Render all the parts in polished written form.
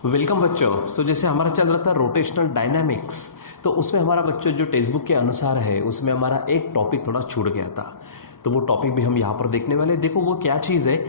Welcome बच्चों। जैसे हमारा चल रहा था रोटेशनल डायनामिक्स, तो उसमें हमारा बच्चों जो टेक्स्ट बुक के अनुसार है उसमें हमारा एक टॉपिक थोड़ा छूट गया था, तो वो टॉपिक भी हम यहाँ पर देखने वाले हैं। देखो वो क्या चीज़ है।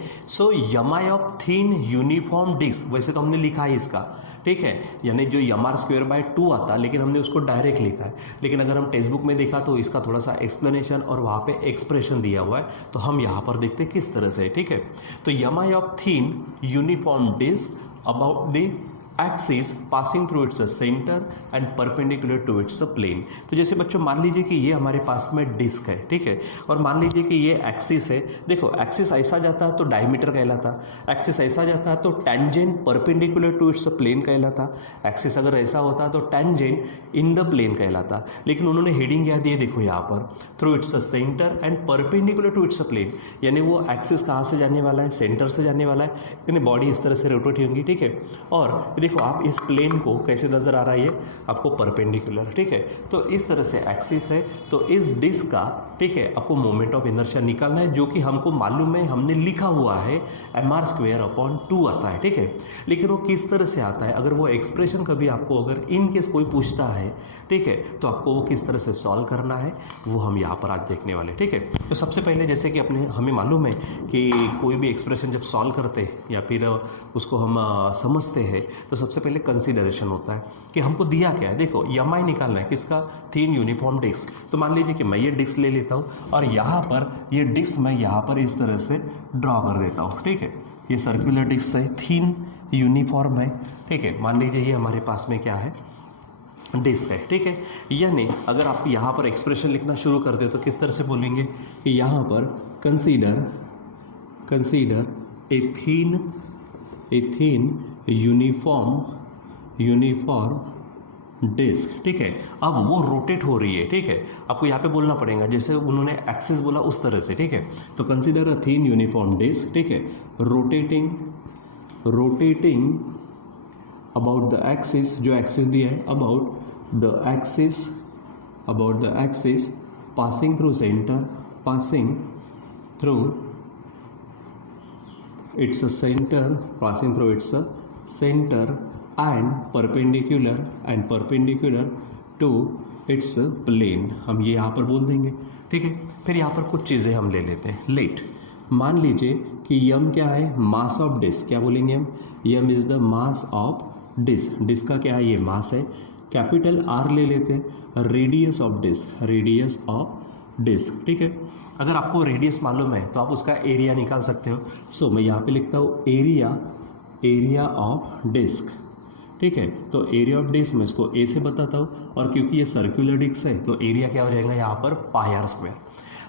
MI of thin uniform disc, वैसे तो हमने लिखा है इसका, ठीक है, यानी जो यमार स्क्वायर बाय 2 आता, लेकिन हमने उसको डायरेक्ट लिखा है। लेकिन अगर हम टेक्स्ट बुक में देखा तो इसका थोड़ा सा एक्सप्लेनेशन और वहाँ पे एक्सप्रेशन दिया हुआ है, तो हम यहाँ पर देखते हैं किस तरह से, ठीक है। तो MI of thin uniform disc about the axis passing through its center and perpendicular to its plane। तो जैसे बच्चों मान लीजिए कि ये हमारे पास में डिस्क है, ठीक है, और मान लीजिए कि ये एक्सिस है। देखो एक्सिस ऐसा जाता है तो डायमीटर कहलाता, एक्सिस ऐसा जाता है तो tangent perpendicular to its plane कहलाता, एक्सिस अगर ऐसा होता तो टेंजेंट इन द प्लेन कहलाता। लेकिन उन्होंने हेडिंग क्या दी है, देखो यहाँ पर, through its centre and perpendicular to its plane, यानी वो एक्सिस कहाँ से जाने वाला है, सेंटर से जाने वाला है, यानी बॉडी इस तरह से रोटेट होंगी, ठीक है। और देखो आप इस प्लेन को कैसे नजर आ रहा है, ये आपको परपेंडिकुलर, ठीक है। तो इस तरह से एक्सिस है, तो इस डिस्क का, ठीक है, आपको मोमेंट ऑफ इनर्शिया निकालना है, जो कि हमको मालूम है, हमने लिखा हुआ है mr स्क्वायर अपॉन 2 आता है, ठीक है। लेकिन वो किस तरह से आता है, अगर वो एक्सप्रेशन कभी आपको अगर इन केस कोई पूछता है, ठीक है, तो आपको वो किस तरह से सॉल्व करना है वो हम यहाँ पर आज देखने वाले, ठीक है। तो सबसे पहले जैसे कि हमें मालूम है कि कोई भी एक्सप्रेशन जब सॉल्व करते हैं या फिर उसको हम समझते हैं, तो सबसे पहले कंसीडरेशन होता है कि हमको दिया क्या है। देखो यमाई निकालना है किसका, थिन यूनिफॉर्म डिस्क। तो मान लीजिए कि मैं ये डिस्क ले लेता हूँ और यहाँ पर ये डिस्क मैं यहाँ पर इस तरह से ड्रॉ कर देता हूँ, ठीक है। ये सर्कुलर डिस्क है, थिन यूनिफॉर्म है, ठीक है। मान लीजिए ये हमारे पास में क्या है, डिस्क है, ठीक है। यानी अगर आप यहाँ पर एक्सप्रेशन लिखना शुरू कर दे तो किस तरह से बोलेंगे कि यहाँ पर consider a thin uniform disc, ठीक है। अब वो रोटेट हो रही है, ठीक है, आपको यहाँ पे बोलना पड़ेगा जैसे उन्होंने एक्सिस बोला उस तरह से, ठीक है। तो consider a thin uniform disc, ठीक है, रोटेटिंग अबाउट द एक्सिस, जो एक्सिस दिया है, about the axis passing through its center and perpendicular to its plane। हम ये यहाँ पर बोल देंगे, ठीक है। फिर यहाँ पर कुछ चीज़ें हम ले लेते हैं। लेट, मान लीजिए कि यम क्या है, मास ऑफ डिस्क, क्या बोलेंगे हम, m is the mass of disc. Disc का क्या है, ये मास है। कैपिटल आर ले लेते हैं, रेडियस ऑफ डिस्क, ठीक है। अगर आपको रेडियस मालूम है तो आप उसका एरिया निकाल सकते हो। मैं यहाँ पे लिखता हूँ एरिया ऑफ डिस्क, ठीक है। तो एरिया ऑफ डिस्क मैं इसको ए से बताता हूँ, और क्योंकि ये सर्कुलर डिस्क है तो एरिया क्या हो जाएगा यहाँ पर पाई आर स्क्वायर।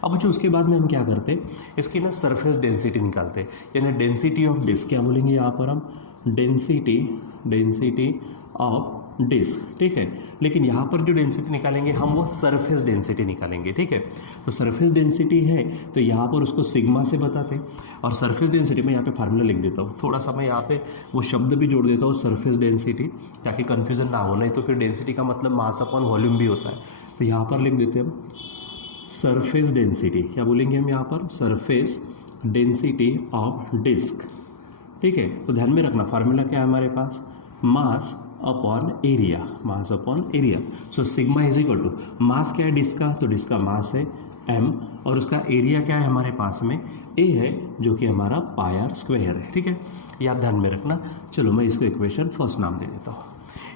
अब जो उसके बाद में हम क्या करते हैं, इसकी ना सरफेस डेंसिटी निकालते हैं, यानी डेंसिटी ऑफ डिस्क, क्या बोलेंगे यहाँ पर हम, डेंसिटी ऑफ डिस्क, ठीक है। लेकिन यहाँ पर जो डेंसिटी निकालेंगे हम वो सरफेस डेंसिटी निकालेंगे, ठीक है। तो सरफेस डेंसिटी है तो यहाँ पर उसको सिग्मा से बताते हैं, और सरफेस डेंसिटी में यहाँ पे फार्मूला लिख देता हूँ, थोड़ा सा मैं यहाँ पे वो शब्द भी जोड़ देता हूँ, सरफेस डेंसिटी, ताकि कन्फ्यूजन ना हो, नहीं तो फिर डेंसिटी का मतलब मास अपॉन वॉल्यूम भी होता है। तो यहाँ पर लिख देते हैं हम सरफेस डेंसिटी, क्या बोलेंगे हम यहाँ पर, सरफेस डेंसिटी ऑफ डिस्क, ठीक है। तो ध्यान में रखना फार्मूला क्या है हमारे पास, mass upon area. So sigma is equal to, mass क्या है डिस्क का, तो डिस्क का मास है m, और उसका एरिया क्या है हमारे पास में, a है, जो कि हमारा पाई आर स्क्वायर है, ठीक है। ये आप ध्यान में रखना। चलो मैं इसको इक्वेशन फर्स्ट नाम दे देता हूँ,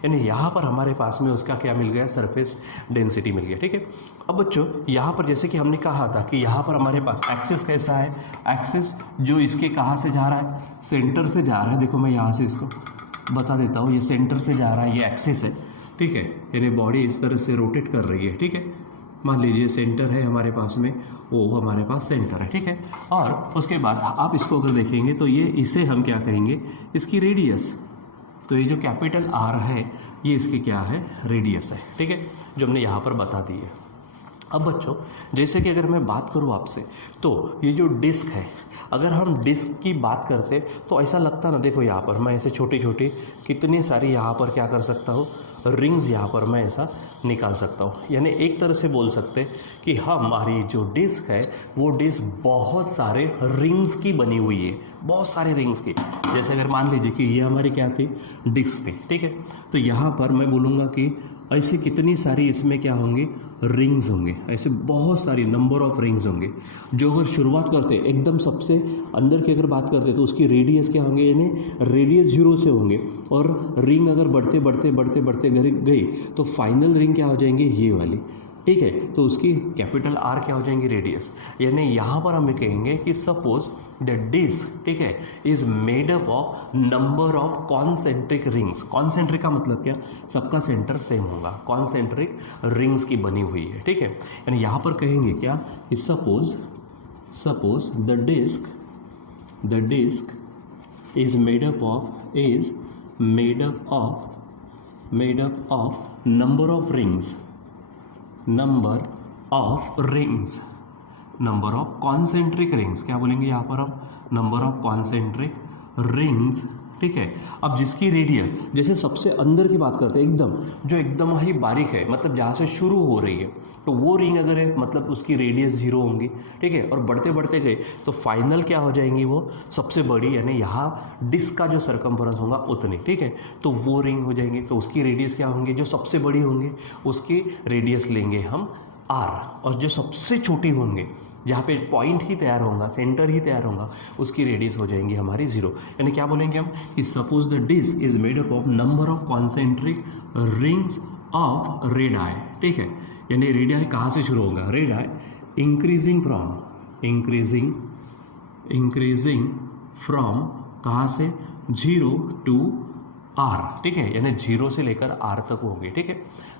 यानी यहाँ पर हमारे पास में उसका क्या मिल गया, सरफेस डेंसिटी मिल गया, ठीक है। अब बच्चों यहाँ पर जैसे कि हमने कहा था कि यहाँ पर हमारे पास एक्सिस कैसा है, एक्सिस जो इसके कहाँ से जा रहा है, सेंटर से जा रहा है। देखो मैं यहाँ से इसको बता देता हूँ, ये सेंटर से जा रहा है, ये एक्सिस है, ठीक है, यानी बॉडी इस तरह से रोटेट कर रही है, ठीक है। मान लीजिए सेंटर है हमारे पास में, वो हमारे पास सेंटर है, ठीक है। और उसके बाद आप इसको अगर देखेंगे तो ये, इसे हम क्या कहेंगे, इसकी रेडियस, तो ये जो कैपिटल आर है ये इसकी क्या है, रेडियस है, ठीक है, जो हमने यहाँ पर बता दी है। अब बच्चों जैसे कि अगर मैं बात करूँ आपसे, तो ये जो डिस्क है, अगर हम डिस्क की बात करते तो ऐसा लगता ना, देखो यहाँ पर मैं ऐसे छोटी छोटी कितनी सारी यहाँ पर क्या कर सकता हूँ, रिंग्स यहाँ पर मैं ऐसा निकाल सकता हूँ। यानी एक तरह से बोल सकते कि हमारी जो डिस्क है वो डिस्क बहुत सारे रिंग्स की बनी हुई है, बहुत सारे रिंग्स की। जैसे अगर मान लीजिए कि ये हमारी क्या थी, डिस्क थी, ठीक है। तो यहाँ पर मैं बोलूँगा कि ऐसी कितनी सारी इसमें क्या होंगी, रिंग्स होंगे, ऐसे बहुत सारी नंबर ऑफ रिंग्स होंगे। जो अगर शुरुआत करते एकदम सबसे अंदर की अगर बात करते तो उसकी रेडियस क्या होंगे, यानी रेडियस 0 से होंगे, और रिंग अगर बढ़ते बढ़ते बढ़ते बढ़ते गई तो फाइनल रिंग क्या हो जाएंगे, ये वाली, ठीक है। तो उसकी कैपिटल आर क्या हो जाएंगी, रेडियस। यानी यहाँ पर हमें कहेंगे कि सपोज द डिस्क, ठीक है, is made up of number of concentric rings. Concentric का मतलब क्या, सबका सेंटर सेम होगा, कॉन्सेंट्रिक रिंग्स की बनी हुई है, ठीक है। यानी यहाँ पर कहेंगे क्या कि suppose the disc is made up of number of concentric rings, क्या बोलेंगे यहाँ पर हम, नंबर ऑफ कॉन्सेंट्रिक रिंग्स, ठीक है। अब जिसकी रेडियस, जैसे सबसे अंदर की बात करते हैं, एकदम ही बारीक है, मतलब जहाँ से शुरू हो रही है, तो वो रिंग अगर है मतलब उसकी रेडियस 0 होंगी, ठीक है। और बढ़ते बढ़ते गए तो फाइनल क्या हो जाएंगी, वो सबसे बड़ी, यानी यहाँ डिस्क का जो सरकमफेरेंस होगा उतनी, ठीक है। तो वो रिंग हो जाएंगी, तो उसकी रेडियस क्या होंगी, जो सबसे बड़ी होंगी उसकी रेडियस लेंगे हम r, और जो सबसे छोटी होंगे जहाँ पे पॉइंट ही तैयार होगा, सेंटर ही तैयार होगा, उसकी रेडियस हो जाएंगी हमारी 0। यानी क्या बोलेंगे हम कि suppose the disc is made up of number of concentric rings of radii, ठीक है। यानी रेडाई कहाँ से शुरू होगा, रेडाई इंक्रीजिंग फ्रॉम कहाँ से, 0 to r, ठीक है। यानी 0 से लेकर r तक होंगे, ठीक है।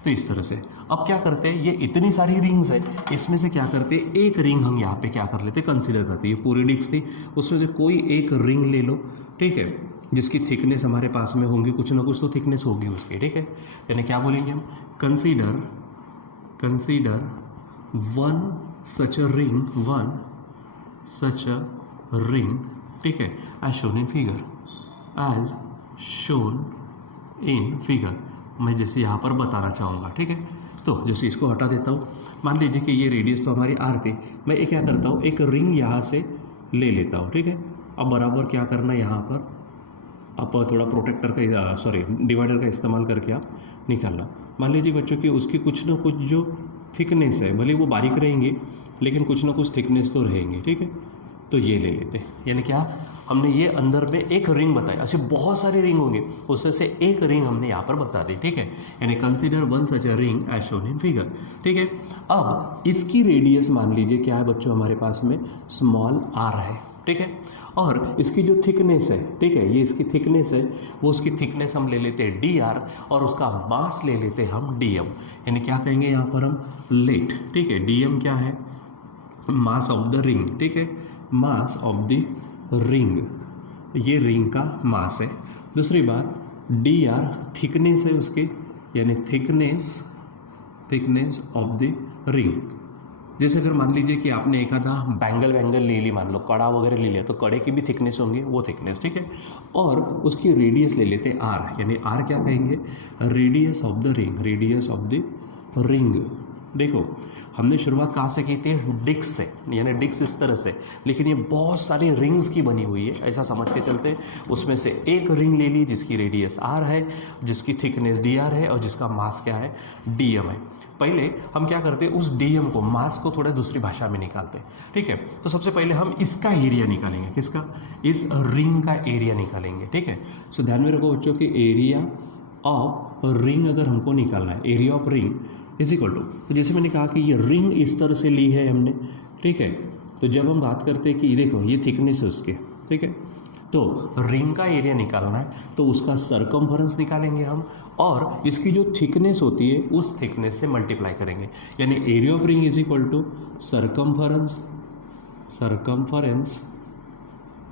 तो इस तरह से अब क्या करते हैं, ये इतनी सारी रिंग्स है, इसमें से क्या करते हैं, एक रिंग हम यहाँ पे क्या कर लेते हैं, कंसीडर करते हैं। ये पूरी डिस्क थी, उसमें से कोई एक रिंग ले लो, ठीक है, जिसकी थिकनेस हमारे पास में होंगी, कुछ ना कुछ तो थिकनेस होगी उसकी, ठीक है। यानी क्या बोलेंगे हम, consider one such a ring, ठीक है, एज शोन इन फिगर। मैं जैसे यहाँ पर बताना चाहूँगा, ठीक है। तो जैसे इसको हटा देता हूँ, मान लीजिए कि ये रेडियस तो हमारी r थी, मैं ये क्या करता हूँ, एक रिंग यहाँ से ले लेता हूँ, ठीक है। अब बराबर क्या करना है, यहाँ पर आप थोड़ा प्रोटेक्टर का डिवाइडर का इस्तेमाल करके आप निकालना। मान लीजिए बच्चों कि उसकी कुछ ना कुछ जो थिकनेस है, भले वो बारीक रहेंगे लेकिन कुछ ना कुछ थिकनेस तो रहेंगे, ठीक है। तो ये ले लेते हैं, यानी क्या, हमने ये अंदर में एक रिंग बताई, ऐसे बहुत सारे रिंग होंगे, उसमें से एक रिंग हमने यहाँ पर बता दी, ठीक है। यानी consider one such a ring as shown in figure, ठीक है। अब इसकी रेडियस मान लीजिए क्या है बच्चों, हमारे पास में स्मॉल r है, ठीक है। और इसकी जो थिकनेस है, ठीक है, ये इसकी थिकनेस है, वो उसकी थिकनेस हम ले लेते हैं dr, और उसका मास ले लेते हैं हम dm। यानी क्या कहेंगे यहाँ पर हम, लेट, ठीक है। dm क्या है, मास ऑफ द रिंग, ठीक है, मास ऑफ द रिंग, ये रिंग का मास है। दूसरी बात dr थिकनेस है उसकी, यानी थिकनेस ऑफ द रिंग। जैसे अगर मान लीजिए कि आपने एक आधा बैंगल ले ली, मान लो कड़ा वगैरह ले लिया, तो कड़े की भी थिकनेस होंगी, वो थिकनेस, ठीक है। और उसकी रेडियस ले लेते हैं r, यानी r क्या कहेंगे, रेडियस ऑफ द रिंग। देखो हमने शुरुआत कहाँ से की थी, डिस्क से, यानी डिस्क इस तरह से, लेकिन ये बहुत सारी रिंग्स की बनी हुई है, ऐसा समझ के चलते हैं। उसमें से एक रिंग ले ली जिसकी रेडियस r है, जिसकी थिकनेस dr है, और जिसका मास क्या है, dm है। पहले हम क्या करते हैं, उस dm को, मास को थोड़ा दूसरी भाषा में निकालते हैं, ठीक है। तो सबसे पहले हम इसका एरिया निकालेंगे, किसका, इस रिंग का एरिया निकालेंगे, ठीक है। सो ध्यान में रखो बच्चों कि एरिया ऑफ रिंग अगर हमको निकालना है, area of ring is equal to, तो जैसे मैंने कहा कि ये रिंग इस तरह से ली है हमने, ठीक है। तो जब हम बात करते हैं कि देखो ये थिकनेस है उसके, ठीक है, तो रिंग का एरिया निकालना है तो उसका सरकमफेरेंस निकालेंगे हम, और इसकी जो थिकनेस होती है उस थिकनेस से मल्टीप्लाई करेंगे। यानी area of ring is equal to circumference,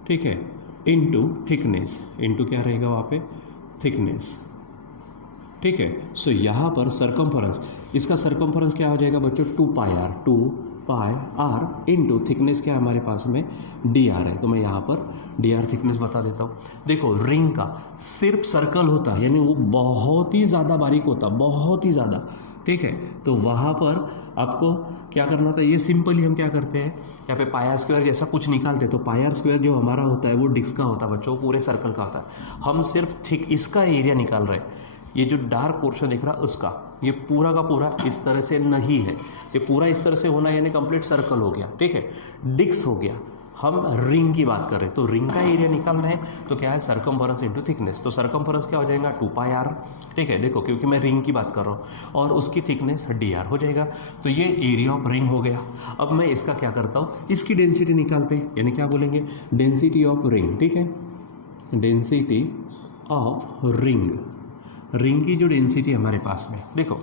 ठीक है, इनटू थिकनेस, इनटू क्या रहेगा वहाँ पे, थिकनेस, ठीक है। सो यहाँ पर सरकमफरेंस, इसका सरकमफरेंस क्या हो जाएगा बच्चों, 2πr, 2πr इंटू थिकनेस क्या है हमारे पास में, dr है। तो मैं यहाँ पर dr थिकनेस बता देता हूँ। देखो रिंग का सिर्फ सर्कल होता यानी वो बहुत ही ज़्यादा बारीक होता, बहुत ही ज़्यादा, ठीक है। तो वहाँ पर आपको क्या करना होता है, ये सिंपली हम क्या करते हैं, यहाँ पे पाई आर स्क्वायर जैसा कुछ निकालते हैं। तो पाई आर स्क्वायर जो हमारा होता है वो डिस्क का होता है बच्चों, पूरे सर्कल का होता है। हम सिर्फ थिक इसका एरिया निकाल रहे हैं। ये जो डार्क पोर्शन दिख रहा है उसका, ये पूरा का पूरा इस तरह से नहीं है, ये पूरा इस तरह से होना यानी कंप्लीट सर्कल हो गया, ठीक है। डिस्क हो गया। हम रिंग की बात कर रहे हैं तो रिंग का एरिया निकालना है तो क्या है, सरकमफरेंस इंटू थिकनेस। तो सरकमफरेंस क्या हो जाएगा, 2πr, ठीक है। देखो क्योंकि मैं रिंग की बात कर रहा हूँ और उसकी थिकनेस dr हो जाएगा। तो ये एरिया ऑफ रिंग हो गया। अब मैं इसका क्या करता हूँ, इसकी डेंसिटी निकालते हैं, यानी क्या बोलेंगे, डेंसिटी ऑफ रिंग, ठीक है। डेंसिटी ऑफ रिंग, रिंग की जो डेंसिटी हमारे पास में, देखो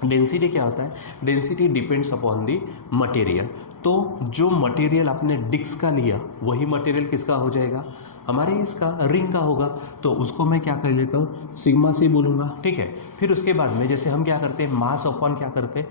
डेंसिटी क्या होता है, density depends upon the material. तो जो मटेरियल आपने डिस्क का लिया वही मटेरियल किसका हो जाएगा, हमारे इसका रिंग का होगा। तो उसको मैं क्या कर लेता हूँ, सिग्मा से बोलूँगा, ठीक है। फिर उसके बाद में जैसे हम क्या करते हैं, मास अपॉन क्या करते हैं,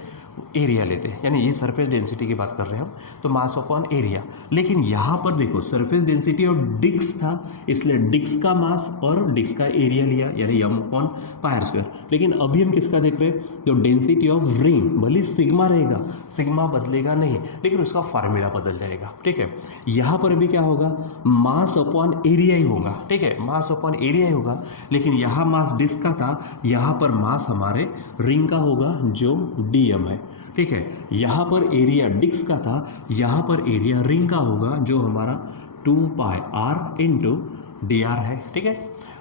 एरिया लेते हैं, यानी ये सरफेस डेंसिटी की बात कर रहे हैं हम, तो मास अपॉन एरिया। लेकिन यहाँ पर देखो सरफेस डेंसिटी और डिस्क था, इसलिए डिस्क का मास और डिस्क का एरिया लिया, यानी m upon pi r square. लेकिन अभी हम किसका देख रहे हैं, तो डेंसिटी ऑफ रिंग, भले सिग्मा रहेगा, सिग्मा बदलेगा नहीं, लेकिन उसका फार्मूला बदल जाएगा, ठीक है। यहाँ पर भी क्या होगा, मास अपॉन एरिया ही होगा, ठीक है, मास अपॉन एरिया ही होगा। लेकिन यहाँ मास डिस्क का था, यहाँ पर मास हमारे रिंग का होगा जो dm है, ठीक है। यहाँ पर एरिया डिस्क का था, यहाँ पर एरिया रिंग का होगा जो हमारा 2πr इंटू dr है, ठीक है।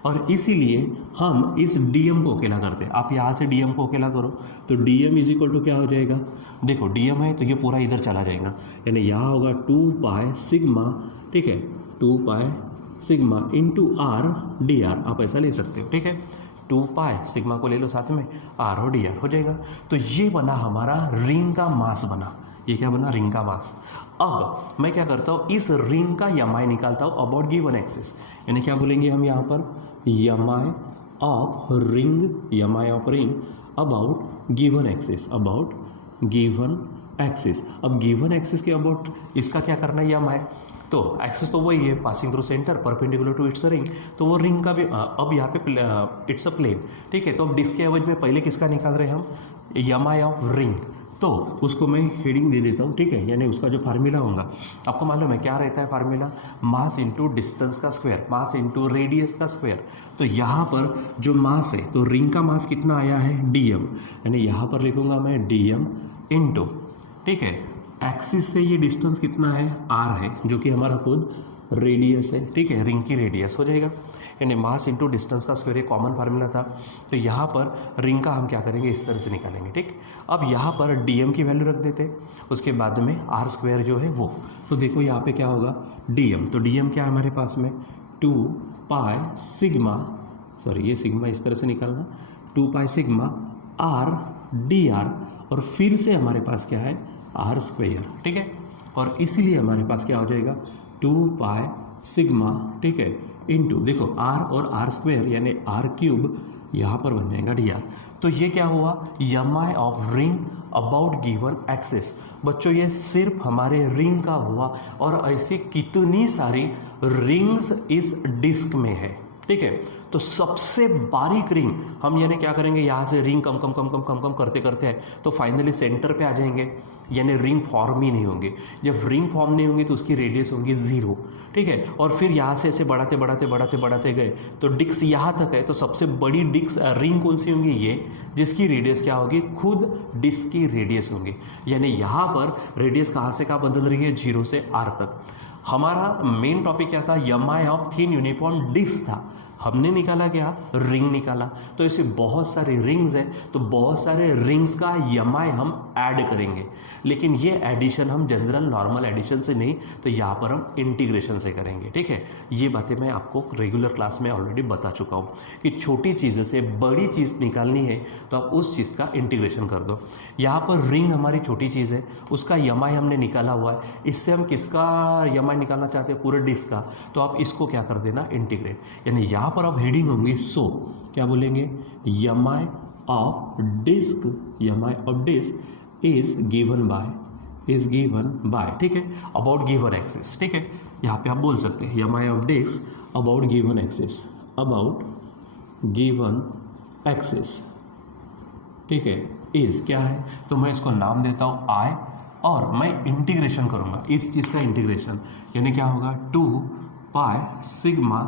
और इसीलिए हम इस dm को अकेला करते हैं। आप यहाँ से dm को अकेला करो तो dm इज इक्वल टू क्या हो जाएगा, देखो dm है तो ये पूरा इधर चला जाएगा, यानी यहाँ होगा 2π सिग्मा, ठीक है, 2π सिग्मा इंटू r dr, आप ऐसा ले सकते हो, ठीक है। 2π सिग्मा को ले लो साथ में, r और dr हो जाएगा। तो ये बना हमारा रिंग का मास बना, ये क्या बना, रिंग का मास। अब मैं क्या करता हूँ, इस रिंग का mi निकालता हूँ अबाउट गिवन एक्सिस, यानी क्या बोलेंगे हम यहाँ पर, mi of ring about given axis, about given axis. अब गिवन एक्सिस के अबाउट इसका क्या करना है, mi, तो एक्सिस तो वही है, passing through centre perpendicular to its ring, तो वो रिंग का भी अब यहाँ पे इट्स अ प्लेन, ठीक है। तो अब डिस्क के एवज में पहले किसका निकाल रहे हैं हम, mi ऑफ रिंग, तो उसको मैं हेडिंग दे देता हूँ, ठीक है। यानी उसका जो फार्मूला होगा, आपको मालूम है क्या रहता है फार्मूला, मास इंटू डिस्टेंस का स्क्वायर, मास इंटू रेडियस का स्क्वायर। तो यहाँ पर जो मास है, तो रिंग का मास कितना आया है, dm, यानी यहाँ पर लिखूंगा मैं dm इंटू, ठीक है, एक्सिस से ये डिस्टेंस कितना है, r है, जो कि हमारा खुद रेडियस है, ठीक है, रिंग की रेडियस हो जाएगा। यानी मास इंटू डिस्टेंस का स्क्वायर एक कॉमन फार्मूला था। तो यहाँ पर रिंग का हम क्या करेंगे, इस तरह से निकालेंगे, ठीक। अब यहाँ पर dm की वैल्यू रख देते, उसके बाद में r स्क्वायर जो है वो, तो देखो यहाँ पे क्या होगा, dm, तो dm क्या है हमारे पास में, 2π सिग्मा, सॉरी ये सिग्मा इस तरह से निकालना, 2π सिग्मा r dr, और फिर से हमारे पास क्या है, r स्क्वायर, ठीक है। और इसीलिए हमारे पास क्या हो जाएगा, 2π सिग्मा, ठीक है, इंटू देखो r और r स्क्वायर यानी r क्यूब, यहाँ पर बन जाएगा dr। तो ये क्या हुआ, mi of ring about given axis. बच्चों ये सिर्फ हमारे रिंग का हुआ, और ऐसी कितनी सारी रिंग्स इस डिस्क में है, ठीक है। तो सबसे बारीक रिंग हम यानी क्या करेंगे, यहाँ से रिंग कम कम कम कम कम कम करते करते हैं तो फाइनली सेंटर पे आ जाएंगे, यानी रिंग फॉर्म ही नहीं होंगे। जब रिंग फॉर्म नहीं होंगे तो उसकी रेडियस होंगी 0, ठीक है। और फिर यहाँ से ऐसे बढ़ाते बढ़ाते बढ़ाते बढ़ाते गए तो डिस्क यहाँ तक है, तो सबसे बड़ी डिस्क रिंग कौन सी होंगी, ये, जिसकी रेडियस क्या होगी, खुद डिस्क की रेडियस होगी। यानी यहाँ पर रेडियस कहाँ से कहाँ बदल रही है, 0 से r तक। हमारा मेन टॉपिक क्या था, mi of thin uniform disc था, हमने निकाला क्या, रिंग निकाला। तो ऐसे बहुत सारे रिंग्स हैं, तो बहुत सारे रिंग्स का mi हम ऐड करेंगे, लेकिन ये एडिशन हम जनरल नॉर्मल एडिशन से नहीं, तो यहाँ पर हम इंटीग्रेशन से करेंगे, ठीक है। ये बातें मैं आपको रेगुलर क्लास में ऑलरेडी बता चुका हूँ कि छोटी चीज़ से बड़ी चीज़ निकालनी है तो आप उस चीज़ का इंटीग्रेशन कर दो। यहाँ पर रिंग हमारी छोटी चीज़ है, उसका mi हमने निकाला हुआ है, इससे हम किसका mi निकालना चाहते हैं, पूरे डिस्क का, तो आप इसको क्या कर देना, इंटीग्रेट। यानी यहाँ पर अब हेडिंग होंगी सो, क्या बोलेंगे, MI of disc, MI of disc is given by, ठीक है, अबाउट गिवन एक्सिस, ठीक है, यहाँ पे आप बोल सकते हैं MI of disc about given axis, ठीक है, इज क्या है, तो मैं इसको नाम देता हूँ I, और मैं इंटीग्रेशन करूँगा इस चीज़ का इंटीग्रेशन, यानी क्या होगा 2 pi sigma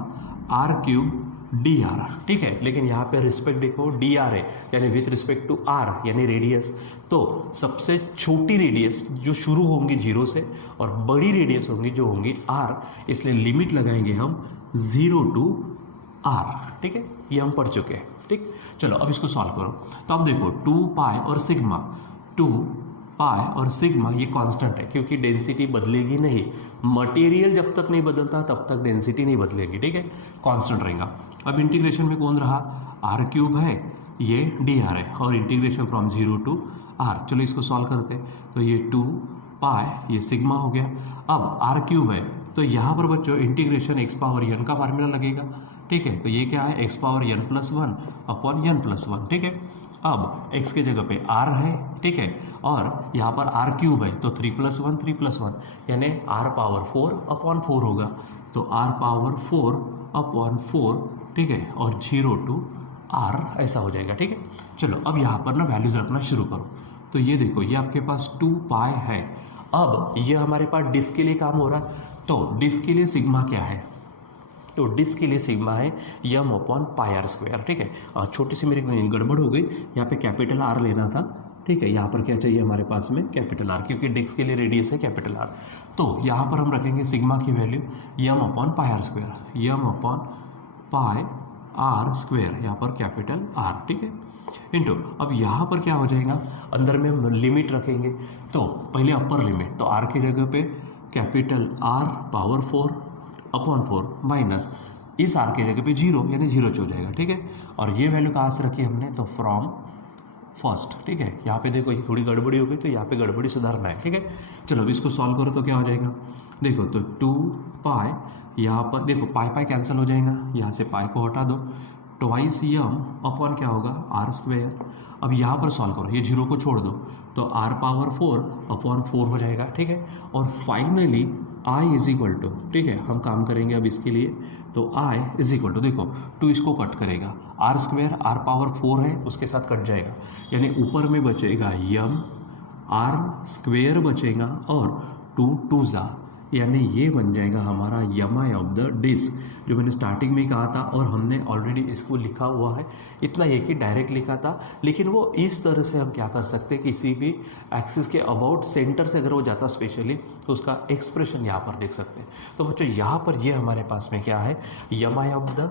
r cube dr, ठीक है, लेकिन यहाँ पे रिस्पेक्ट देखो dr है, यानी विथ रिस्पेक्ट टू r यानी रेडियस, तो सबसे छोटी रेडियस जो शुरू होंगी 0 से और बड़ी रेडियस होंगी जो होंगी r, इसलिए लिमिट लगाएंगे हम 0 to r, ठीक है, ये हम पढ़ चुके हैं, ठीक। चलो अब इसको सॉल्व करो, तो अब देखो 2 पाई और सिग्मा, 2 पाई और सिग्मा ये कांस्टेंट है क्योंकि डेंसिटी बदलेगी नहीं, मटेरियल जब तक नहीं बदलता तब तक डेंसिटी नहीं बदलेगी, ठीक है, कांस्टेंट रहेगा। अब इंटीग्रेशन में कौन रहा, r क्यूब है, ये dr है, और इंटीग्रेशन फ्रॉम 0 to r, चलो इसको सॉल्व करते हैं, तो ये 2 पाई ये सिग्मा हो गया, अब r क्यूब है, तो यहाँ पर बच्चों इंटीग्रेशन x पावर n का फार्मूला लगेगा, ठीक है, तो ये क्या है x power n plus 1 upon n plus 1, ठीक है, अब x के जगह पे r है, ठीक है, और यहाँ पर r क्यूब है, तो 3 + 1 3 + 1 यानी r पावर 4 अपॉन 4 होगा, तो r पावर 4 अपॉन 4, ठीक है, और 0 to r ऐसा हो जाएगा, ठीक है। चलो अब यहाँ पर ना वैल्यूज रखना शुरू करो, तो ये देखो ये आपके पास 2 पाई है, अब ये हमारे पास डिस्क के लिए काम हो रहा है, तो डिस्क के लिए सिग्मा क्या है, तो डिस्क के लिए सिग्मा है m अपॉन पाई r स्क्वायर, ठीक है, छोटी सी मेरी गड़बड़ हो गई, यहाँ पे कैपिटल R लेना था, ठीक है, यहाँ पर क्या चाहिए हमारे पास में कैपिटल R, क्योंकि डिस्क के लिए रेडियस है कैपिटल R, तो यहाँ पर हम रखेंगे सिग्मा की वैल्यू m अपॉन पाई r स्क्वायर, m अपॉन पाई r स्क्वायर, यहाँ पर कैपिटल R, ठीक है, इंटू, अब यहाँ पर क्या हो जाएगा, अंदर में हम लिमिट रखेंगे, तो पहले अपर लिमिट, तो r की जगह पे capital R power 4 upon 4 minus इस r के जगह पे 0 यानी 0 हो जाएगा, ठीक है, और ये वैल्यू कहाँ से रखी हमने, तो फ्रॉम फर्स्ट, ठीक है, यहाँ पे देखो ये थोड़ी गड़बड़ी हो गई, तो यहाँ पे गड़बड़ी सुधारना है, ठीक है। चलो अब इसको सॉल्व करो तो क्या हो जाएगा, देखो तो 2 पाई, यहाँ पर देखो पाई पाई कैंसिल हो जाएगा, यहाँ से पाई को हटा दो, ट्वाइस m अपॉन क्या होगा r स्क्वायर, अब यहाँ पर सॉल्व करो, ये 0 को छोड़ दो, तो r पावर 4 अपॉन 4 हो जाएगा, ठीक है, और finally i is equal to, ठीक है, हम काम करेंगे अब इसके लिए, तो i इज इक्वल टू, देखो 2 इसको कट करेगा, r स्क्वायर r पावर 4 है उसके साथ कट जाएगा, यानी ऊपर में बचेगा m r स्क्वायर बचेगा और 2 2 जा, यानी ये बन जाएगा हमारा MI ऑफ द डिस्क, जो मैंने स्टार्टिंग में कहा था, और हमने ऑलरेडी इसको लिखा हुआ है, इतना ये कि डायरेक्ट लिखा था, लेकिन वो इस तरह से हम क्या कर सकते हैं, किसी भी एक्सिस के अबाउट सेंटर से अगर वो जाता स्पेशली, तो उसका एक्सप्रेशन यहाँ पर देख सकते हैं। तो बच्चों यहाँ पर ये हमारे पास में क्या है, MI ऑफ द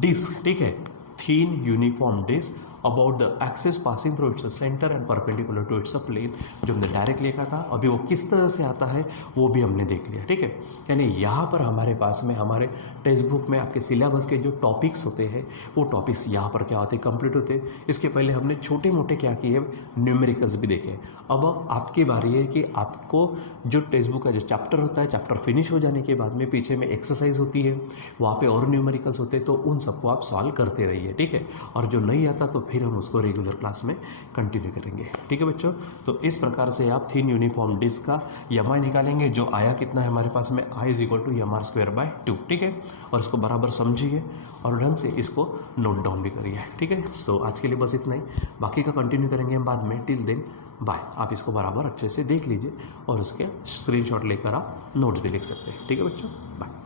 डिस्क, ठीक है, thin uniform disc about the axis passing through its centre and perpendicular to its plane, जो हमने डायरेक्ट लिखा था, अभी वो किस तरह से आता है वो भी हमने देख लिया, ठीक है। यानी यहाँ पर हमारे पास में हमारे टेक्स्ट बुक में आपके सिलेबस के जो टॉपिक्स होते हैं वो टॉपिक्स यहाँ पर क्या होते हैं, कंप्लीट होते हैं। इसके पहले हमने छोटे मोटे क्या किए, न्यूमेरिकल्स भी देखे। अब आपकी बारी है कि आपको जो टेक्स्ट बुक का जो चैप्टर होता है, चैप्टर फिनिश हो जाने के बाद में पीछे में एक्सरसाइज होती है, वहाँ पे और न्यूमेरिकल्स होते हैं, तो उन सबको आप सॉल्व करते रहिए, ठीक है। और जो नहीं आता तो फिर हम उसको रेगुलर क्लास में कंटिन्यू करेंगे, ठीक है बच्चों। तो इस प्रकार से आप थिन यूनिफॉर्म डिस्क का MI निकालेंगे, जो आया कितना है हमारे पास में, I is equal to MR²/2, ठीक है। और इसको बराबर समझिए और ढंग से इसको नोट डाउन भी करिए, ठीक है। सो आज के लिए बस इतना ही, बाकी का कंटिन्यू करेंगे हम बाद में। Till then bye. आप इसको बराबर अच्छे से देख लीजिए और उसके स्क्रीनशॉट लेकर आप नोट्स भी लिख सकते हैं, ठीक है बच्चों। बाय।